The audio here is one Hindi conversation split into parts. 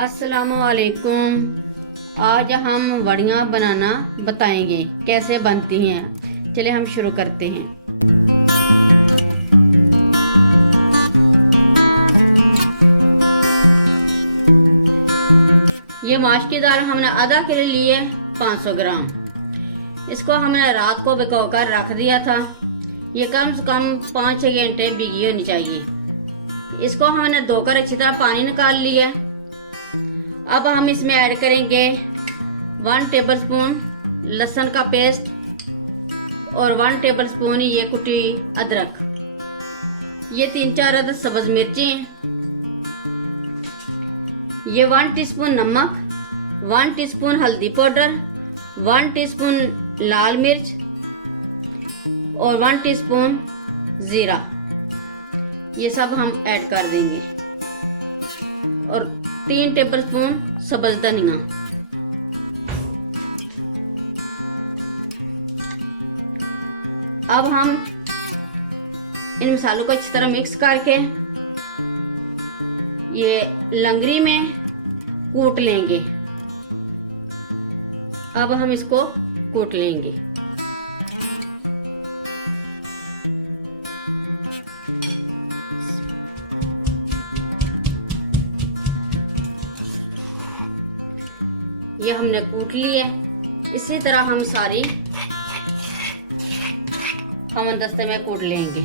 अस्सलामुअलैकुम। आज हम वड़ियाँ बनाना बताएंगे कैसे बनती हैं। चलिए हम शुरू करते हैं। ये माश की दाल हमने आधा किलो लिए 500 ग्राम। इसको हमने रात को भिगो कर रख दिया था। ये कम से कम 5-6 घंटे भीगी होनी चाहिए। इसको हमने धोकर अच्छी तरह पानी निकाल लिया। अब हम इसमें ऐड करेंगे 1 टेबलस्पून लहसुन का पेस्ट और 1 टेबलस्पून ये कुटी अदरक। ये 3-4 अदद सब्ज मिर्ची हैं। ये 1 टीस्पून नमक, 1 टीस्पून हल्दी पाउडर, 1 टीस्पून लाल मिर्च और 1 टीस्पून जीरा। ये सब हम ऐड कर देंगे और 3 टेबलस्पून सब्ज धनिया। अब हम इन मसालों को अच्छी तरह मिक्स करके ये लंगरी में कूट लेंगे। अब हम इसको कूट लेंगे। ये हमने कूट लिया। इसी तरह हम सारी हमदस्ते में कूट लेंगे।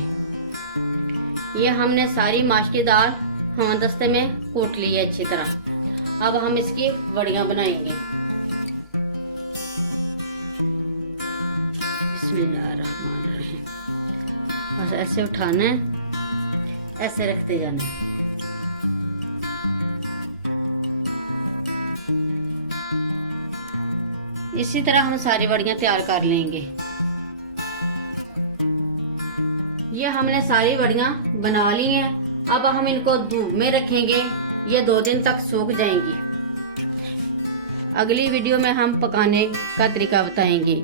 ये हमने सारी माश की दाल हमदस्ते में कूट ली है अच्छी तरह। अब हम इसकी वड़ियां बनाएंगे। बिस्मिल्लाहिर्रहमानिर्रहीम। बस ऐसे उठाना है, ऐसे रखते जाना है। इसी तरह हम सारी वड़ियां तैयार कर लेंगे। ये हमने सारी वड़ियां बना ली हैं। अब हम इनको धूप में रखेंगे। ये 2 दिन तक सूख जाएंगी। अगली वीडियो में हम पकाने का तरीका बताएंगे।